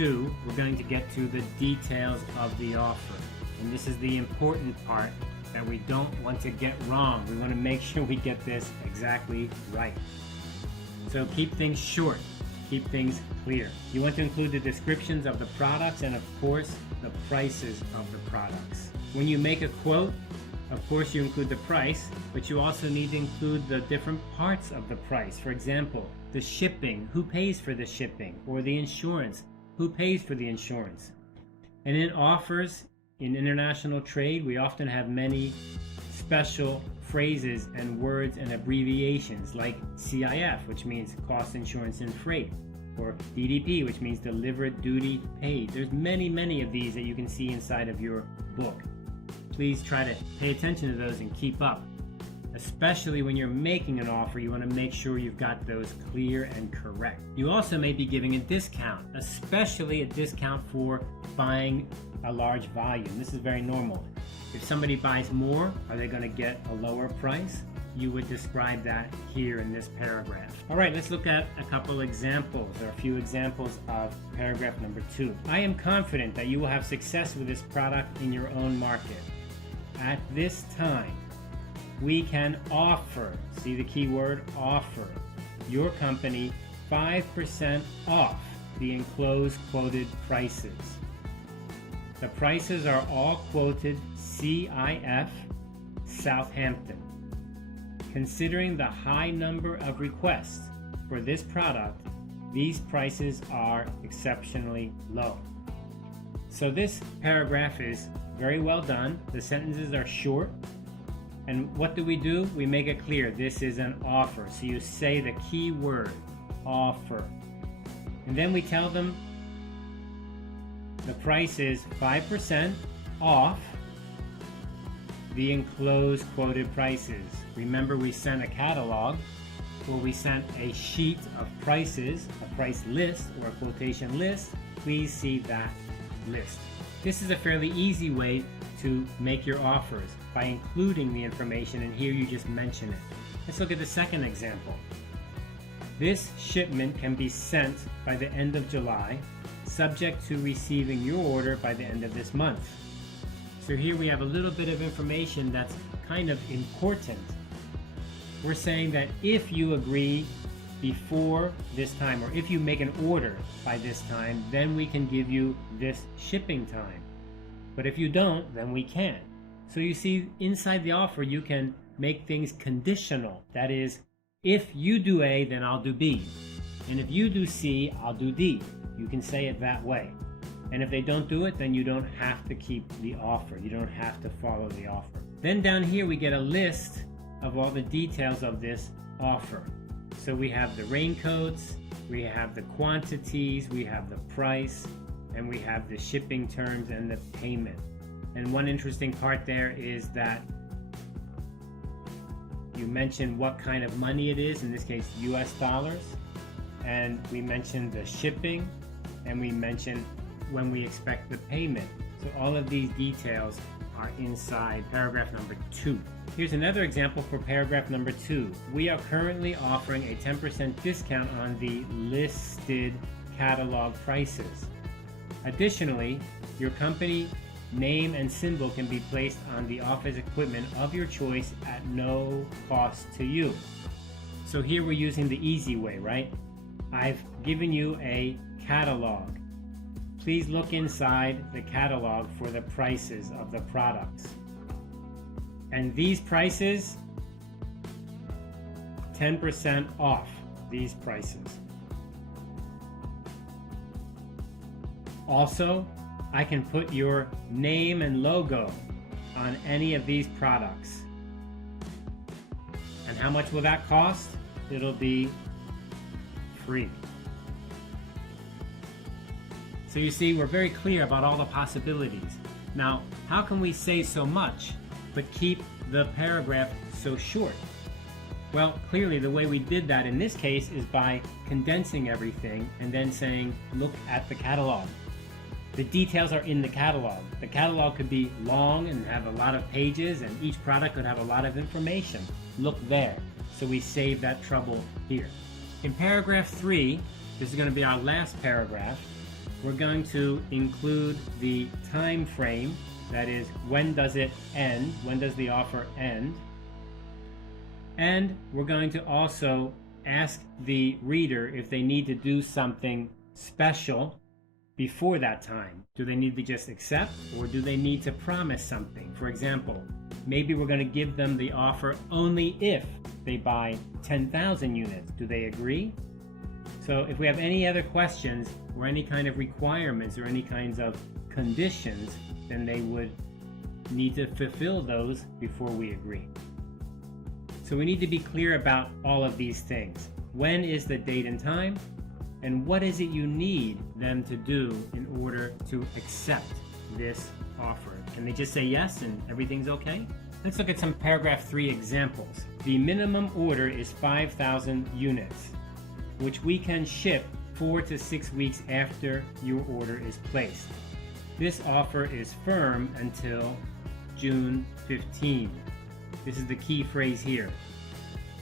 2, we're going to get to the details of the offer. And this is the important part that we don't want to get wrong. We want to make sure we get this exactly right. So keep things short, keep things clear. You want to include the descriptions of the products and, of course, the prices of the products. When you make a quote, of course you include the price, but you also need to include the different parts of the price. For example, the shipping, who pays for the shipping, or the insurance, who pays for the insurance. And in offers, in international trade, we often have many special phrases and words and abbreviations like CIF, which means cost, insurance, and freight, or DDP, which means delivered, duty, paid. There's many of these that you can see inside of your book. Please try to pay attention to those and keep up. Especially when you're making an offer, you want to make sure you've got those clear and correct. You also may be giving a discount, especially a discount for buying a large volume. This is very normal. If somebody buys more, are they going to get a lower price? You would describe that here in this paragraph. All right, let's look at a couple examples, or a few examples of paragraph number 2. I am confident that you will have success with this product in your own market. At this time, we can offer, see the key word, offer, your company 5% off the enclosed quoted prices. The prices are all quoted CIF Southampton. Considering the high number of requests for this product, these prices are exceptionally low. So this paragraph is very well done. The sentences are short. And what do? We make it clear this is an offer. So you say the key word, offer. And then we tell them the price is 5% off the enclosed quoted prices. Remember, we sent a catalog, or we sent a sheet of prices, a price list or a quotation list. Please see that list. This is a fairly easy way to make your offers by including the information, and here you just mention it. Let's look at the second example. This shipment can be sent by the end of July, subject to receiving your order by the end of this month. So here we have a little bit of information that's kind of important. We're saying that if you agree before this time, or if you make an order by this time, then we can give you this shipping time. But if you don't, then we can't. So you see, inside the offer, you can make things conditional. That is, if you do A, then I'll do B. And if you do C, I'll do D. You can say it that way. And if they don't do it, then you don't have to keep the offer. You don't have to follow the offer. Then down here, we get a list of all the details of this offer. So we have the raincoats, we have the quantities, we have the price, and we have the shipping terms and the payment. And one interesting part there is that you mentioned what kind of money it is, in this case US dollars, and we mentioned the shipping, and we mentioned when we expect the payment. So all of these details are inside paragraph number 2. Here's another example for paragraph number 2. We are currently offering a 10% discount on the listed catalog prices. Additionally, your company name and symbol can be placed on the office equipment of your choice at no cost to you. So here we're using the easy way, right? I've given you a catalog. Please look inside the catalog for the prices of the products. And these prices, 10% off these prices. Also, I can put your name and logo on any of these products. And how much will that cost? It'll be free. So you see, we're very clear about all the possibilities. Now, how can we say so much but keep the paragraph so short? Well, clearly the way we did that in this case is by condensing everything and then saying, look at the catalog. The details are in the catalog. The catalog could be long and have a lot of pages, and each product could have a lot of information. Look there. So we save that trouble here. In paragraph 3, this is going to be our last paragraph, we're going to include the time frame. That is, when does it end? When does the offer end? And we're going to also ask the reader if they need to do something special before that time. Do they need to just accept, or do they need to promise something? For example, maybe we're going to give them the offer only if they buy 10,000 units. Do they agree? So if we have any other questions or any kind of requirements or any kinds of conditions, then they would need to fulfill those before we agree. So we need to be clear about all of these things. When is the date and time? And what is it you need them to do in order to accept this offer? Can they just say yes and everything's okay? Let's look at some paragraph 3 examples. The minimum order is 5,000 units, which we can ship 4 to 6 weeks after your order is placed. This offer is firm until June 15. This is the key phrase here.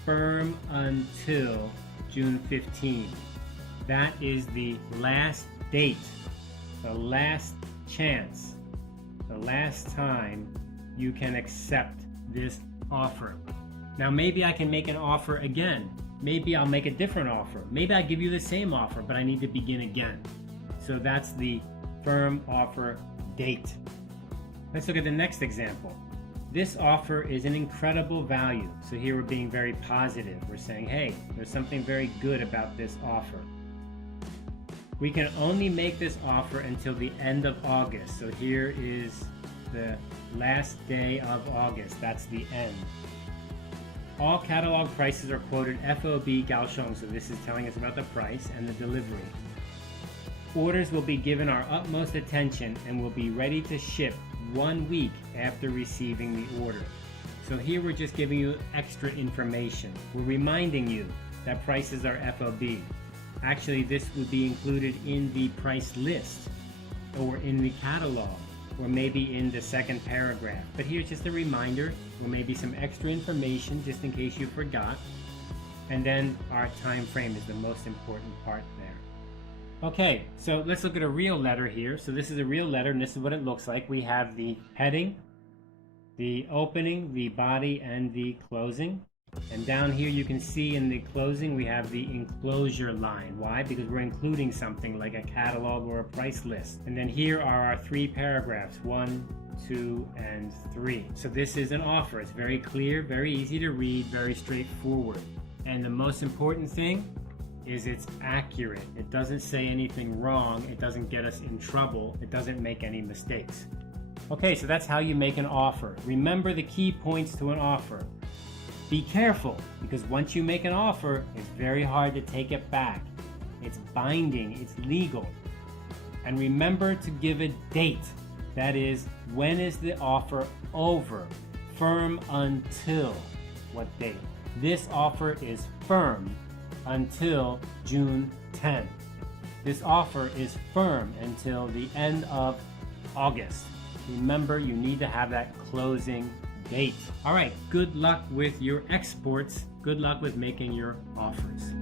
Firm until June 15. That is the last date, the last chance, the last time you can accept this offer. Now maybe I can make an offer again. Maybe I'll make a different offer. Maybe I give you the same offer, but I need to begin again. So that's the firm offer date. Let's look at the next example. This offer is an incredible value. So here we're being very positive. We're saying, hey, there's something very good about this offer. We can only make this offer until the end of August. So here is the last day of August. That's the end. All catalog prices are quoted FOB Kaohsiung, so this is telling us about the price and the delivery. Orders will be given our utmost attention and will be ready to ship 1 week after receiving the order. So here we're just giving you extra information. We're reminding you that prices are FOB. Actually, this would be included in the price list or in the catalog or maybe in the second paragraph. But here's just a reminder or maybe some extra information just in case you forgot. And then our time frame is the most important part there. Okay, so let's look at a real letter here. So this is a real letter and this is what it looks like. We have the heading, the opening, the body, and the closing. And down here you can see in the closing we have the enclosure line. Why? Because we're including something like a catalog or a price list. And then here are our 3 paragraphs, 1, 2, and 3. So this is an offer. It's very clear, very easy to read, very straightforward. And the most important thing is it's accurate. It doesn't say anything wrong. It doesn't get us in trouble. It doesn't make any mistakes. Okay, so that's how you make an offer. Remember the key points to an offer. Be careful, because once you make an offer, it's very hard to take it back. It's binding, it's legal. And remember to give a date. That is, when is the offer over? Firm until what date? This offer is firm until June 10th. This offer is firm until the end of August. Remember, you need to have that closing date. All right, good luck with your exports. Good luck with making your offers.